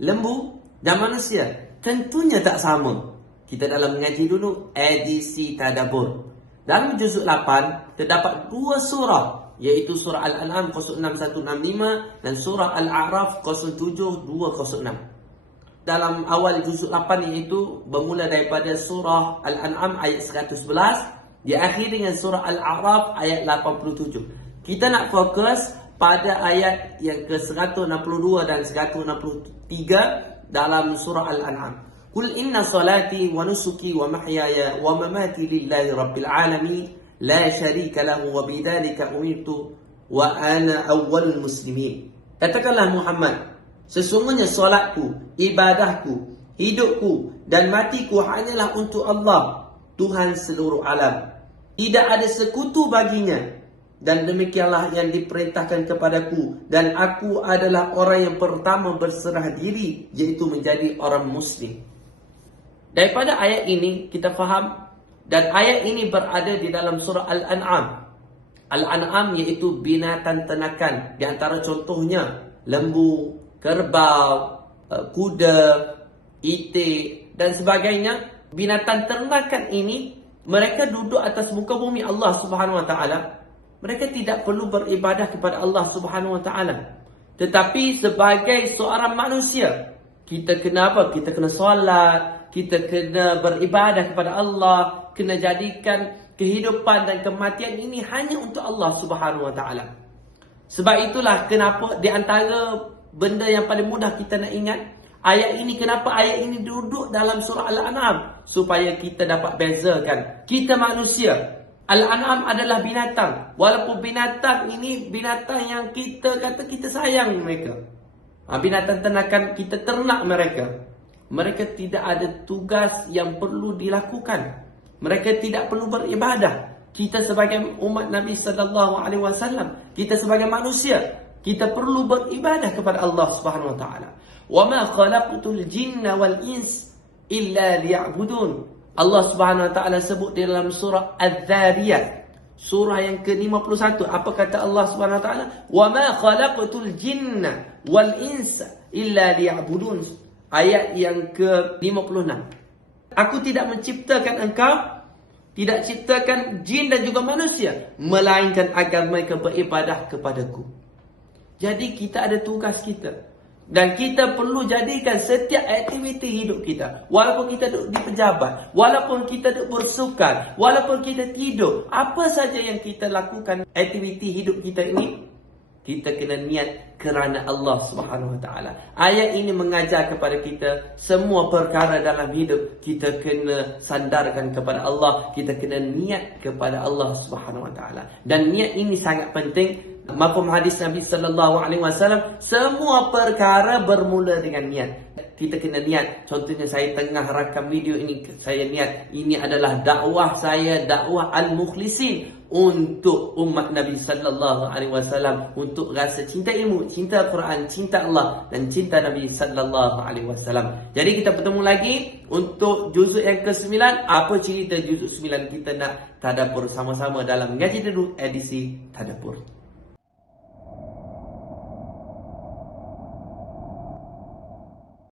lembu dan manusia? Tentunya tak sama. Kita dalam mengaji dulu edisi tadabbur. Dalam juzuk 8 terdapat dua surah, iaitu surah Al-An'am 06165 dan surah Al-A'raf 07206. Dalam awal juzuk 8 iaitu bermula daripada surah Al-An'am ayat 111, diakhiri dengan surah Al-A'raf ayat 87. Kita nak fokus pada ayat yang ke-162 dan 163 dalam surah Al-An'am. Qul inna salati wa nusuki wa mahyaya wa mamati lillahi rabbil alamin la syarika lahu wa bidzalika umirtu wa ana awwalul muslimin. Katakanlah Muhammad, sesungguhnya solatku, ibadahku, hidupku dan matiku hanyalah untuk Allah, Tuhan seluruh alam. Tidak ada sekutu baginya, dan demikianlah yang diperintahkan kepadaku, dan aku adalah orang yang pertama berserah diri, iaitu menjadi orang muslim. Daripada ayat ini kita faham, dan ayat ini berada di dalam surah Al-An'am. Al-An'am iaitu binatang ternakan. Di antara contohnya lembu, kerbau, kuda, itik dan sebagainya. Binatang ternakan ini mereka duduk atas muka bumi Allah Subhanahu Wa Taala. Mereka tidak perlu beribadah kepada Allah Subhanahu Wa Taala. Tetapi sebagai seorang manusia, kita kena apa? Kita kena solat, kita kena beribadah kepada Allah, kena jadikan kehidupan dan kematian ini hanya untuk Allah Subhanahu Wa Taala. Sebab itulah kenapa di antara benda yang paling mudah kita nak ingat ayat ini, kenapa ayat ini duduk dalam surah Al-An'am, supaya kita dapat bezakan kita manusia. Al-An'am adalah binatang, walaupun binatang ini binatang yang kita kata kita sayang mereka. Binatang ternakan, kita ternak mereka. Mereka tidak ada tugas yang perlu dilakukan. Mereka tidak perlu beribadah. Kita sebagai umat Nabi sallallahu alaihi wasallam, kita sebagai manusia, kita perlu beribadah kepada Allah Subhanahu wa taala. Wa ma khalaqtul jinna wal ins illa liya'budun. Allah Subhanahu wa taala sebut di dalam surah Az-Zariyat, surah yang ke-51. Apa kata Allah Subhanahu wa taala? Wa ma khalaqtul jinna wal ins illa liya'budun. Ayat yang ke-56. Aku tidak menciptakan engkau, tidak ciptakan jin dan juga manusia, melainkan agar mereka beribadah kepadaku. Jadi kita ada tugas kita. Dan kita perlu jadikan setiap aktiviti hidup kita, walaupun kita duduk di pejabat, walaupun kita duduk bersukan, walaupun kita tidur, apa saja yang kita lakukan aktiviti hidup kita ini, kita kena niat kerana Allah Subhanahu Wa Taala. Ayat ini mengajar kepada kita semua perkara dalam hidup kita kena sandarkan kepada Allah. Kita kena niat kepada Allah Subhanahu Wa Taala. Dan niat ini sangat penting. Mafhum hadis Nabi sallallahu alaihi wasallam, semua perkara bermula dengan niat. Kita kena niat. Contohnya saya tengah rakam video ini, saya niat ini adalah dakwah saya, dakwah al-mukhlisin untuk umat Nabi sallallahu alaihi wasallam, untuk rasa cinta ilmu, cinta Quran, cinta Allah dan cinta Nabi sallallahu alaihi wasallam. Jadi kita bertemu lagi untuk juzuk yang ke-9. Apa cerita juzuk 9? Kita nak tadabbur sama-sama dalam Ngaji Dulu edisi tadabbur.